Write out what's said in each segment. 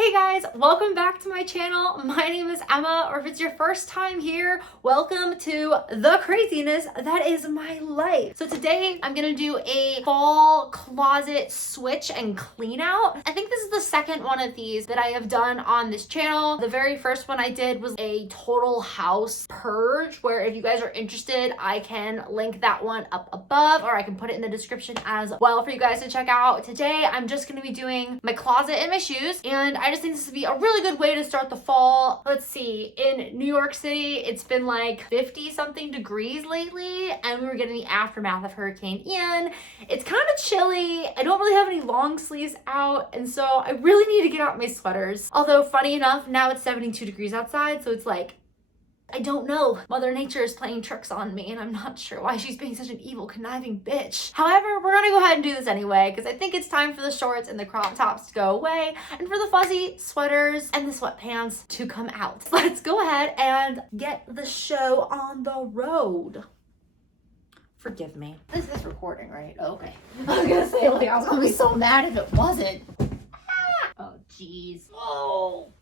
Hey guys, welcome back to my channel. My name is Emma, or if it's your first time here, welcome to the craziness that is my life. So today I'm gonna do a fall closet switch and clean out. I think this is the second one of these that I have done on this channel. The very first one I did was a total house purge, where if you guys are interested, I can link that one up above, or I can put it in the description as well for you guys to check out. Today I'm just gonna be doing my closet and my shoes, and I just think this would be a really good way to start the fall. Let's see, in New York City, it's been like 50 something degrees lately, and we were getting the aftermath of Hurricane Ian. It's kind of chilly. I don't really have any long sleeves out, and so I really need to get out my sweaters. Although, funny enough, now it's 72 degrees outside, so it's like, I don't know. Mother Nature is playing tricks on me, and I'm not sure why she's being such an evil, conniving bitch. However, we're gonna go ahead and do this anyway, because I think it's time for the shorts and the crop tops to go away, and for the fuzzy sweaters and the sweatpants to come out. Let's go ahead and get the show on the road. Forgive me. This is recording, right? Okay. I was gonna say, like, I was gonna be so mad if it wasn't. Oh, jeez. Oh.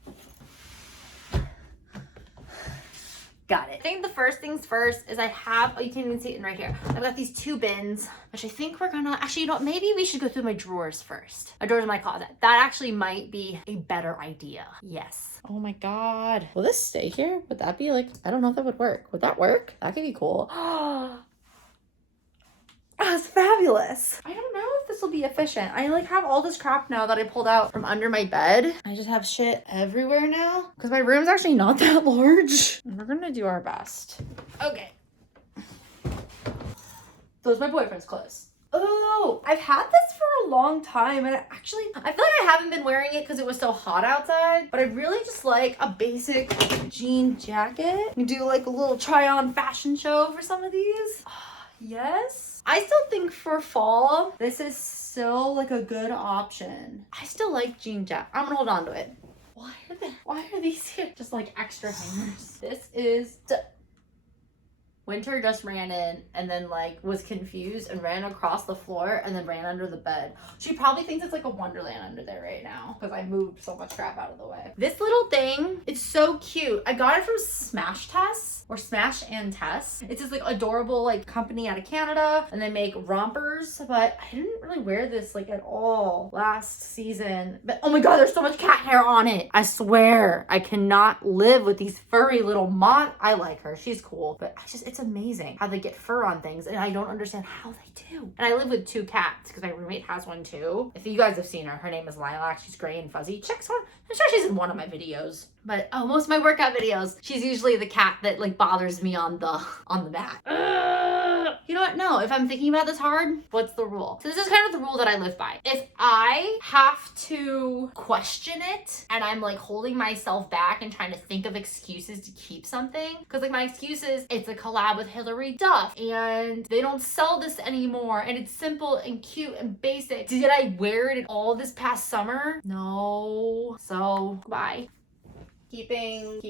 Got it. I think the first things first is I have, oh, you can't even see it in right here. I've got these two bins, which I think we're gonna, actually, you know what, maybe we should go through my drawers first. My drawers in my closet. That actually might be a better idea. Yes. Oh my God. Will this stay here? Would that be like, I don't know if that would work. Would that work? That could be cool. That's fabulous. I don't know if this will be efficient. I like have all this crap now that I pulled out from under my bed. I just have shit everywhere now because my room's actually not that large. We're gonna do our best. Okay. Those are my boyfriend's clothes. Oh, I've had this for a long time, and I feel like I haven't been wearing it because it was so hot outside, but I really just like a basic jean jacket. You do like a little try on fashion show for some of these. Yes. I still think for fall, this is still like a good option. I still like jean jacket. I'm gonna hold on to it. Why are these here? Just like extra hangers. This is Winter just ran in and then like was confused and ran across the floor and then ran under the bed. She probably thinks it's like a wonderland under there right now because I moved so much crap out of the way. This little thing, it's so cute. I got it from Smash Tess or Smash and Tess. It's this like adorable like company out of Canada, and they make rompers, but I didn't really wear this like at all last season. But oh my God, there's so much cat hair on it. I swear I cannot live with these furry little moth. I like her, she's cool, but it's amazing how they get fur on things, and I don't understand how they do. And I live with two cats because my roommate has one too. If you guys have seen her name is Lilac. She's gray and fuzzy. I'm sure she's in one of my videos. But most of my workout videos, she's usually the cat that like bothers me on the back. You know what? No, if I'm thinking about this hard, what's the rule? So this is kind of the rule that I live by. If I have to question it and I'm like holding myself back and trying to think of excuses to keep something, because like my excuse is it's a collab with Hilary Duff and they don't sell this anymore and it's simple and cute and basic. Did I wear it all this past summer? No. So bye. Keeping.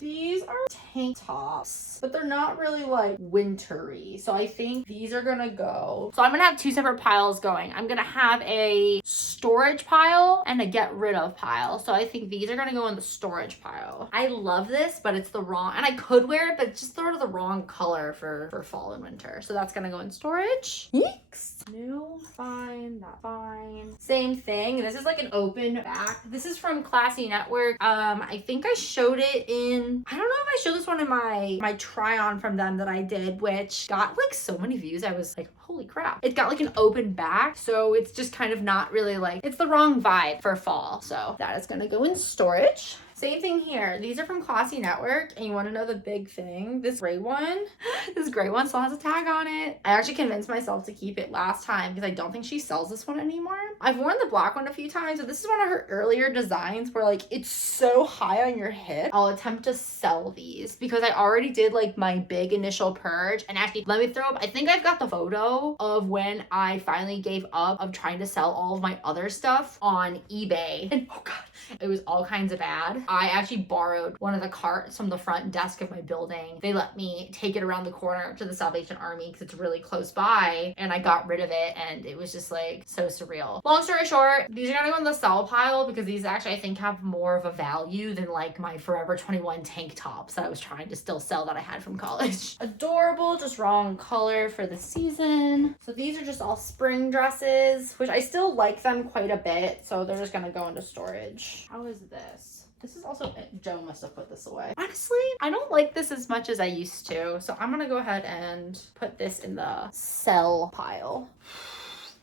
These are tank tops, but they're not really like wintry. So I think these are gonna go. So I'm gonna have two separate piles going. I'm gonna have a storage pile and a get rid of pile. So I think these are gonna go in the storage pile. I love this, but it's the wrong, and I could wear it, but it's just sort of the wrong color for fall and winter. So that's gonna go in storage. Yeeks. New, fine, not fine. Same thing. This is like an open back. This is from Classy Network. I think I showed it in, I don't know if I showed this one in my try on from them that I did, which got like so many views. I was like, holy crap. It's got like an open back, so it's just kind of not really like, it's the wrong vibe for fall. So that is gonna go in storage. Same thing here. These are from Classy Network, and you want to know the big thing? This gray one still has a tag on it. I actually convinced myself to keep it last time because I don't think she sells this one anymore. I've worn the black one a few times, but this is one of her earlier designs where like it's so high on your hip. I'll attempt to sell these because I already did like my big initial purge. And actually, let me throw up, I think I've got the photo of when I finally gave up of trying to sell all of my other stuff on eBay. And oh God, it was all kinds of bad. I actually borrowed one of the carts from the front desk of my building. They let me take it around the corner to the Salvation Army because it's really close by, and I got rid of it, and it was just like so surreal. Long story short, these are gonna go in the sell pile because these actually I think have more of a value than like my Forever 21 tank tops that I was trying to still sell that I had from college. Adorable, just wrong color for the season. So these are just all spring dresses, which I still like them quite a bit, so they're just gonna go into storage. How is this? This is also, Joe must have put this away. Honestly, I don't like this as much as I used to, so I'm gonna go ahead and put this in the sell pile.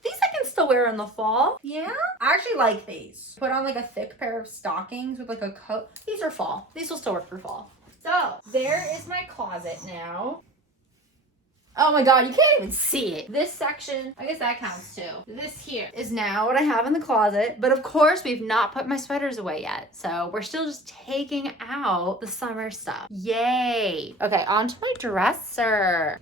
These I can still wear in the fall. Yeah, I actually like these. Put on like a thick pair of stockings with like a coat. These are fall. These will still work for fall. So there is my closet now. Oh my god, you can't even see it. This section, I guess that counts too. This here is now what I have in the closet, but of course we've not put my sweaters away yet. So we're still just taking out the summer stuff. Yay. Okay, on to my dresser.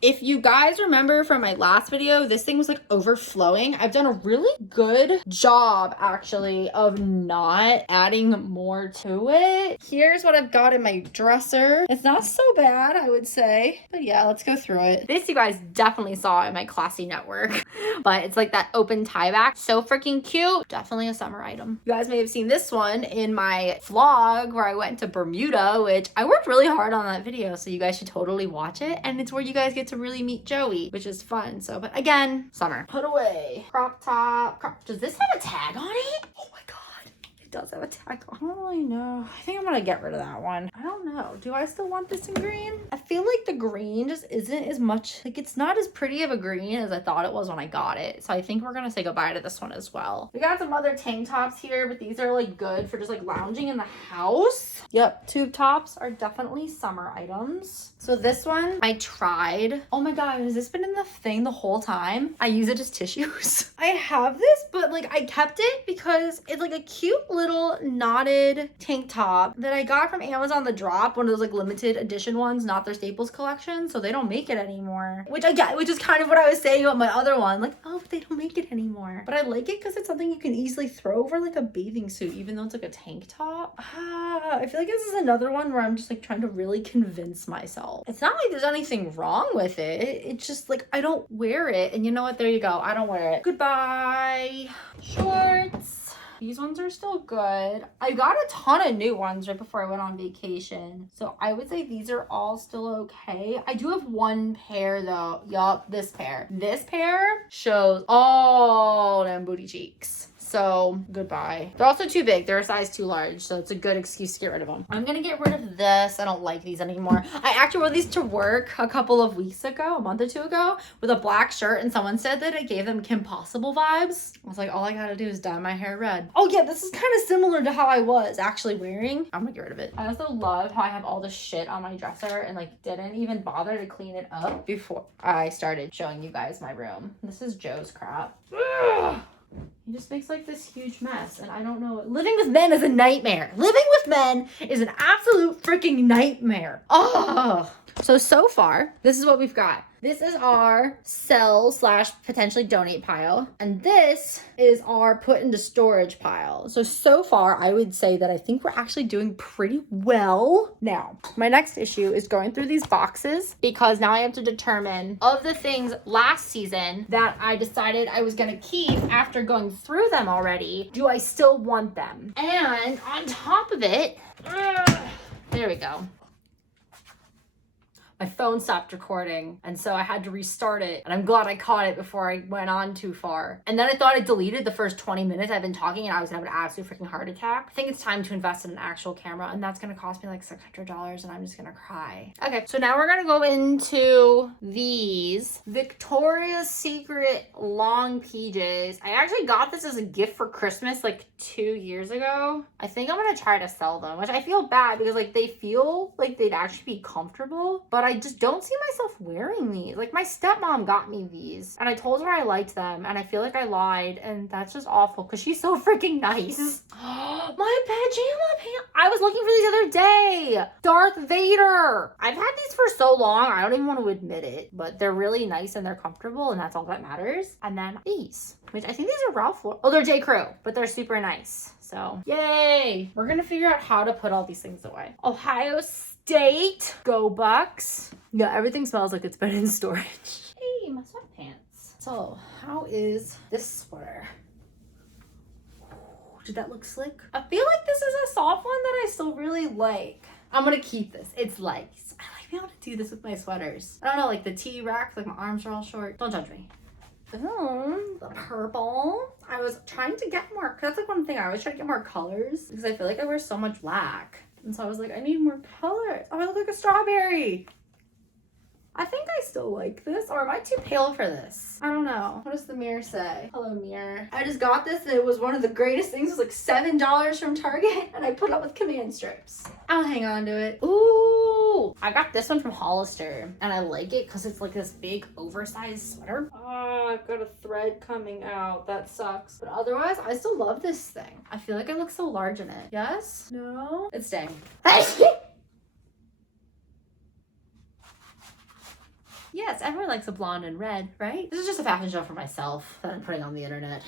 If you guys remember from my last video, this thing was like overflowing. I've done a really good job actually of not adding more to it. Here's what I've got in my dresser. It's not so bad, I would say. But yeah, let's go through it. This you guys definitely saw in my classy network, but it's like that open tie back. So freaking cute. Definitely a summer item. You guys may have seen this one in my vlog where I went to Bermuda, which I worked really hard on that video. So you guys should totally watch it. And it's where you guys get to really meet Joey, which is fun. So, but again, summer. Put away. Crop top. Does this have a tag on it? Oh my god. It does have a tag on. I don't really know. I think I'm gonna get rid of that one. I don't know. Do I still want this in green? I feel like the green just isn't as much, like it's not as pretty of a green as I thought it was when I got it. So I think we're gonna say goodbye to this one as well. We got some other tank tops here, but these are like good for just like lounging in the house. Yep, tube tops are definitely summer items. So this one I tried. Oh my god, has this been in the thing the whole time? I use it as tissues. I have this, but like I kept it because it's like a cute little knotted tank top that I got from Amazon The Drop, one of those like limited edition ones, not their Staples collection, so they don't make it anymore. Which I get, which is kind of what I was saying about my other one. Like, oh, but they don't make it anymore. But I like it because it's something you can easily throw over like a bathing suit, even though it's like a tank top. I feel like this is another one where I'm just like trying to really convince myself. It's not like there's anything wrong with it. It's just like I don't wear it. And you know what? There you go. I don't wear it. Goodbye. Shorts. These ones are still good. I got a ton of new ones right before I went on vacation. So I would say these are all still okay. I do have one pair though. Yup, this pair. This pair shows all them booty cheeks. So goodbye. They're also too big. They're a size too large. So it's a good excuse to get rid of them. I'm going to get rid of this. I don't like these anymore. I actually wore these to work a couple of weeks ago, a month or two ago, with a black shirt. And someone said that it gave them Kim Possible vibes. I was like, all I got to do is dye my hair red. Oh yeah, this is kind of similar to how I was actually wearing. I'm going to get rid of it. I also love how I have all this shit on my dresser and like didn't even bother to clean it up before I started showing you guys my room. This is Joe's crap. Ugh. He just makes like this huge mess and I don't know. Living with men is a nightmare. Living with men is an absolute freaking nightmare. Oh. So far, this is what we've got. This is our sell / potentially donate pile. And this is our put into storage pile. So far, I would say that I think we're actually doing pretty well. Now, my next issue is going through these boxes because now I have to determine of the things last season that I decided I was gonna keep after going through them already, do I still want them? And on top of it, there we go. My phone stopped recording and so I had to restart it and I'm glad I caught it before I went on too far. And then I thought I deleted the first 20 minutes I've been talking and I was gonna have an absolute freaking heart attack. I think it's time to invest in an actual camera and that's gonna cost me like $600 and I'm just gonna cry. Okay, so now we're gonna go into these Victoria's Secret long PJs. I actually got this as a gift for Christmas like 2 years ago. I think I'm gonna try to sell them, which I feel bad because like they feel like they'd actually be comfortable, but I just don't see myself wearing these. Like my stepmom got me these and I told her I liked them and I feel like I lied and that's just awful because she's so freaking nice. My pajama pants. I was looking for these the other day. Darth Vader. I've had these for so long, I don't even want to admit it, but they're really nice and they're comfortable, and that's all that matters. And then these, which I think these are Ralph. Oh, they're J. Crew, but they're super nice. So yay. We're gonna figure out how to put all these things away. Ohio State. Go Bucks. Yeah, everything smells like it's been in storage. Hey, my sweatpants. So how is this sweater? Did that look slick? I feel like this is a soft one that I still really like. I'm gonna keep this. It's light. I like being able to do this with my sweaters. I don't know, like the T-Rex, like my arms are all short. Don't judge me. The purple. I was trying to get more, that's like one thing I always try to get more colors because I feel like I wear so much black. And so I was like, I need more colors. Oh, I look like a strawberry. I think I still like this, or am I too pale for this? I don't know. What does the mirror say? Hello, mirror. I just got this and it was one of the greatest things. It was like $7 from Target and I put it up with command strips. I'll hang on to it. Ooh, I got this one from Hollister and I like it because it's like this big oversized sweater. Oh, I've got a thread coming out. That sucks. But otherwise, I still love this thing. I feel like I look so large in it. Yes? No? It's staying. Yes, everyone likes a blonde and red, right? This is just a fashion show for myself that I'm putting on the internet.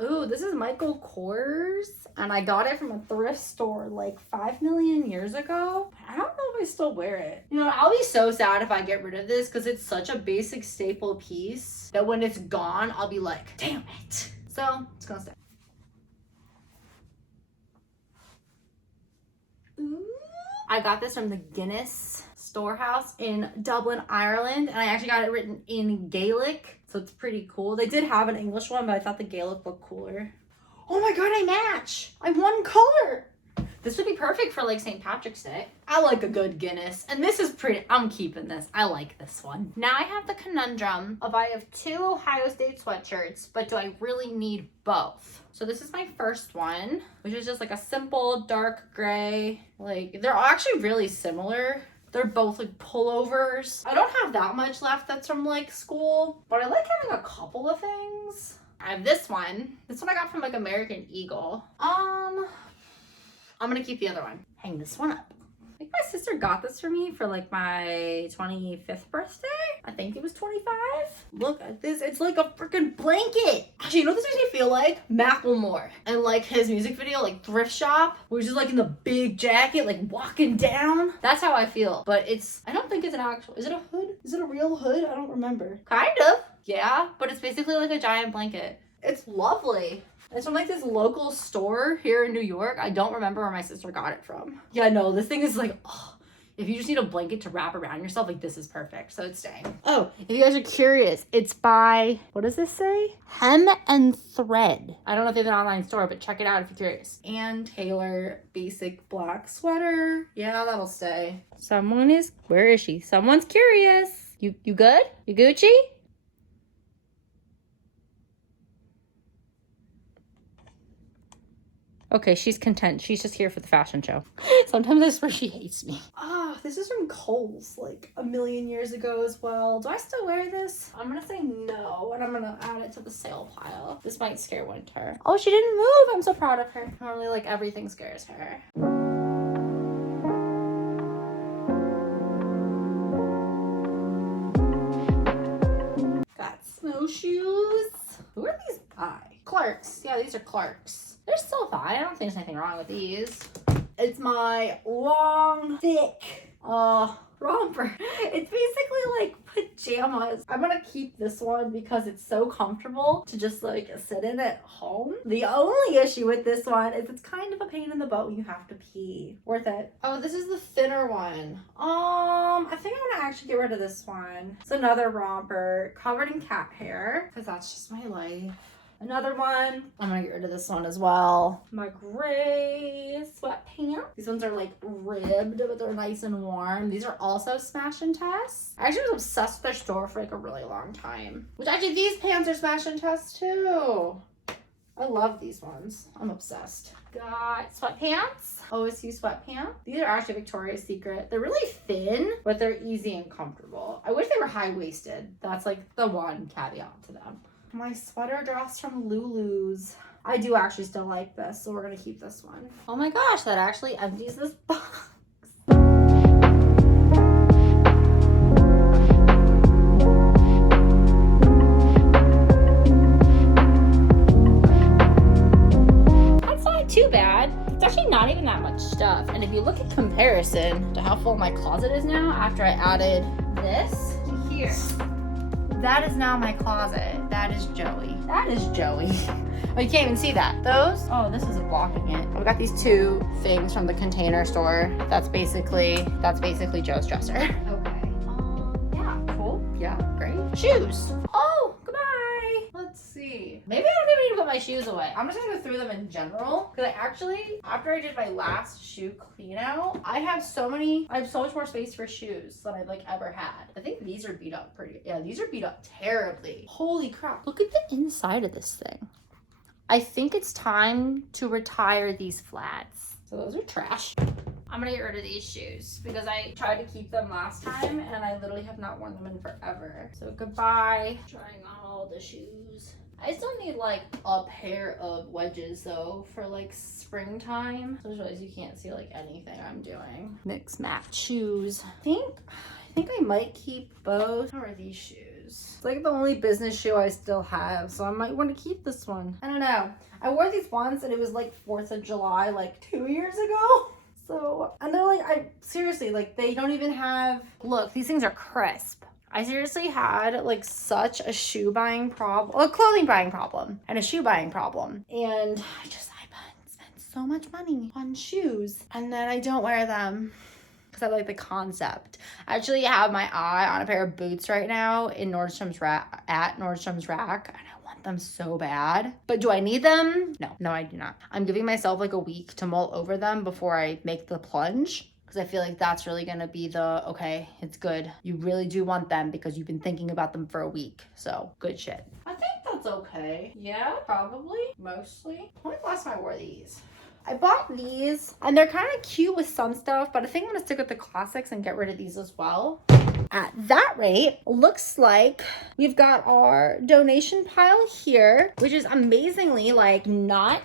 Ooh, this is Michael Kors, and I got it from a thrift store like 5 million years ago. I don't know if I still wear it. You know, I'll be so sad if I get rid of this because it's such a basic staple piece that when it's gone, I'll be like, damn it. So, it's gonna stay. I got this from the Guinness Storehouse in Dublin, Ireland, and I actually got it written in Gaelic, so it's pretty cool. They did have an English one, but I thought the Gaelic looked cooler. Oh my god, I match! I'm one color! This would be perfect for like St. Patrick's Day. I like a good Guinness, and this is pretty, I'm keeping this. I like this one. Now I have the conundrum of I have 2 Ohio State sweatshirts, but do I really need both? So this is my first one, which is just like a simple dark gray. Like, they're actually really similar. They're both like pullovers. I don't have that much left that's from like school, but I like having a couple of things. I have this one. This one I got from like American Eagle. I'm gonna keep the other one. Hang this one up. I think my sister got this for me for like my 25th birthday. I think it was 25. Look at this. It's like a freaking blanket. Actually, you know what this makes me feel like? Macklemore. And like his music video, like Thrift Shop, where he's just like in the big jacket, like walking down. That's how I feel. But it's, I don't think it's an actual, is it a hood? Is it a real hood? I don't remember. Kind of. Yeah, but it's basically like a giant blanket. It's lovely. It's from like this local store here in New York. I don't remember where my sister got it from. Yeah, no, this thing is like, oh, if you just need a blanket to wrap around yourself, like this is perfect. So it's staying. Oh, if you guys are curious, it's by, what does this say? Hem and Thread. I don't know if they have an online store, but check it out if you're curious. And Taylor basic black sweater. Yeah, that'll stay. Someone is, where is she? Someone's curious. You good? You Gucci? Okay, she's content. She's just here for the fashion show. Sometimes I swear she hates me. Ah, this is from Kohl's like a million years ago as well. Do I still wear this? I'm gonna say no, and I'm gonna add it to the sale pile. This might scare Winter. Oh, she didn't move. I'm so proud of her. Normally, like, everything scares her. Got snowshoes. Who are these by? Clark's. Yeah, these are Clark's. They're still fine. I don't think there's anything wrong with these. It's my long, thick, romper. It's basically like pajamas. I'm gonna keep this one because it's so comfortable to just like sit in at home. The only issue with this one is it's kind of a pain in the butt when you have to pee. Worth it. Oh, this is the thinner one. I think I'm gonna actually get rid of this one. It's another romper covered in cat hair because that's just my life. Another one. I'm gonna get rid of this one as well. My gray sweatpants. These ones are like ribbed, but they're nice and warm. These are also Smash and Test. I actually was obsessed with their store for like a really long time. Which actually, these pants are Smash and Test too. I love these ones. I'm obsessed. Got sweatpants. Always use sweatpants. These are actually Victoria's Secret. They're really thin, but they're easy and comfortable. I wish they were high-waisted. That's like the one caveat to them. My sweater dress from Lulu's. I do actually still like this, so we're gonna keep this one. Oh my gosh, that actually empties this box. Too bad. It's actually not even that much stuff. And if you look at comparison to how full my closet is now after I added this to here, that is now my closet. That is Joey. That is Joey. Oh, you can't even see that. Those, oh, this isn't blocking it. I've got these two things from the Container Store. That's basically Joe's dresser. Okay. Yeah, cool. Yeah, great. Shoes. Oh, goodbye. Let's see. Maybe I don't even need to put my shoes away. I'm just gonna go through them in general. Because I actually, after I did my last shoe clean out, I have so much more space for shoes than I've like ever had. I think these are beat up these are beat up terribly. Holy crap. Look at the inside of this thing. I think it's time to retire these flats. So those are trash. I'm gonna get rid of these shoes because I tried to keep them last time and I literally have not worn them in forever. So goodbye. Trying on all the shoes. I still need like a pair of wedges though for like springtime. I just realized you can't see like anything I'm doing. Mix match shoes. I think I might keep both. How are these shoes? It's like the only business shoe I still have, so I might want to keep this one. I don't know. I wore these once and it was like 4th of July like 2 years ago. So, and they're like, I seriously, like they don't even have, look, these things are crisp. I seriously had like such a shoe buying problem, a clothing buying problem and a shoe buying problem. And I spent so much money on shoes and then I don't wear them because I like the concept. I actually have my eye on a pair of boots right now in Nordstrom's Rack, at Nordstrom's Rack. And I want them so bad. But do I need them? No, I do not. I'm giving myself like a week to mull over them before I make the plunge. Because I feel like that's really going to be the, okay, it's good. You really do want them because you've been thinking about them for a week. So, good shit. I think that's okay. Yeah, probably. Mostly. When was the last time I wore these? I bought these, and they're kind of cute with some stuff, but I think I'm going to stick with the classics and get rid of these as well. At that rate, looks like we've got our donation pile here, which is amazingly like not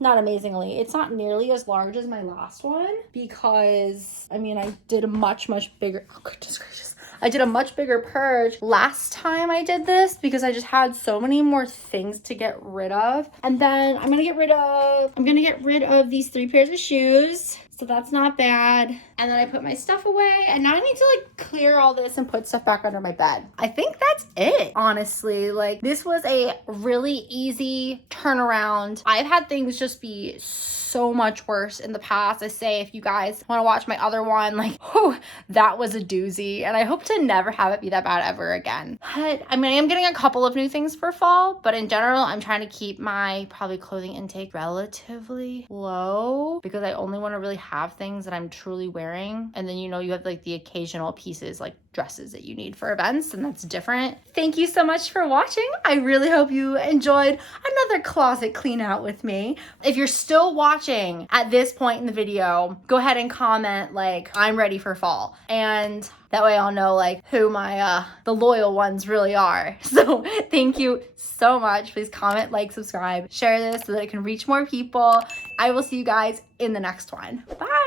amazingly. It's not nearly as large as my last one because, I mean, I did a much bigger, oh goodness gracious. I did a much bigger purge last time I did this because I just had so many more things to get rid of. And then I'm gonna get rid of these 3 pairs of shoes. So that's not bad. And then I put my stuff away and now I need to like clear all this and put stuff back under my bed. I think that's it, honestly. Like this was a really easy turnaround. I've had things just be so much worse in the past. I say if you guys want to watch my other one, like, whew, that was a doozy. And I hope to never have it be that bad ever again. But I mean, I am getting a couple of new things for fall, but in general, I'm trying to keep my probably clothing intake relatively low because I only want to really have things that I'm truly wearing. And then, you know, you have like the occasional pieces like dresses that you need for events, and that's different. Thank you so much for watching. I really hope you enjoyed another closet clean out with me. If you're still watching at this point in the video, go ahead and comment like, I'm ready for fall. And that way I'll know like who my the loyal ones really are. So thank you so much. Please comment, like, subscribe, share this so that it can reach more people. I will see you guys in the next one. Bye.